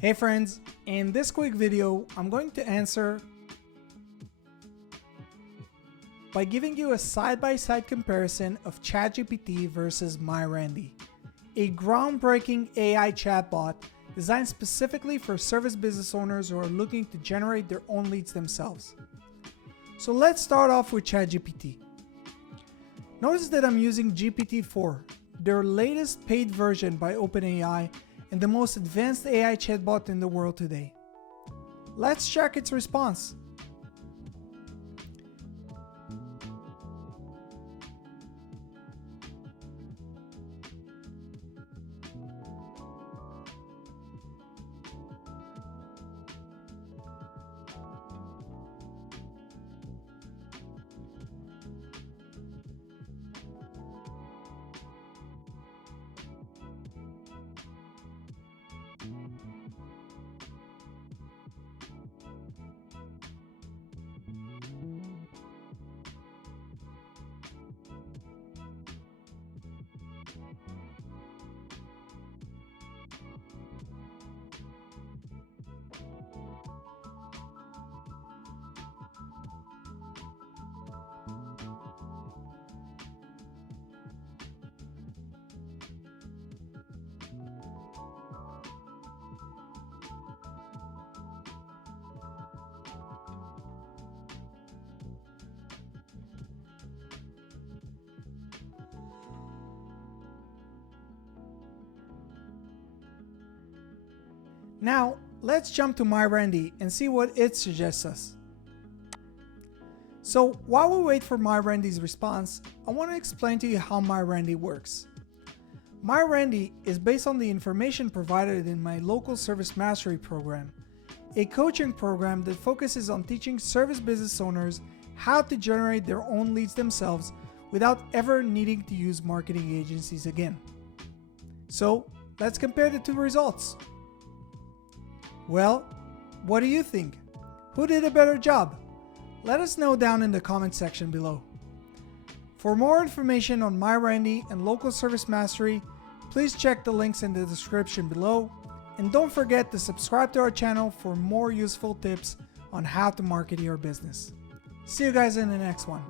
Hey friends, in this quick video, I'm going to answer by giving you a side-by-side comparison of ChatGPT versus MyRandy, a groundbreaking AI chatbot designed specifically for service business owners who are looking to generate their own leads themselves. So let's start off with ChatGPT. Notice that I'm using GPT-4, their latest paid version by OpenAI and the most advanced AI chatbot in the world today. Let's check its response. Now, let's jump to MyRandy and see what it suggests us. So while we wait for MyRandy's response, I want to explain to you how MyRandy works. MyRandy is based on the information provided in my local service mastery program, a coaching program that focuses on teaching service business owners how to generate their own leads themselves without ever needing to use marketing agencies again. So let's compare the two results. Well, what do you think? Who did a better job? Let us know down in the comment section below. For more information on MyRandy and local service mastery, please check the links in the description below, and don't forget to subscribe to our channel for more useful tips on how to market your business. See you guys in the next one.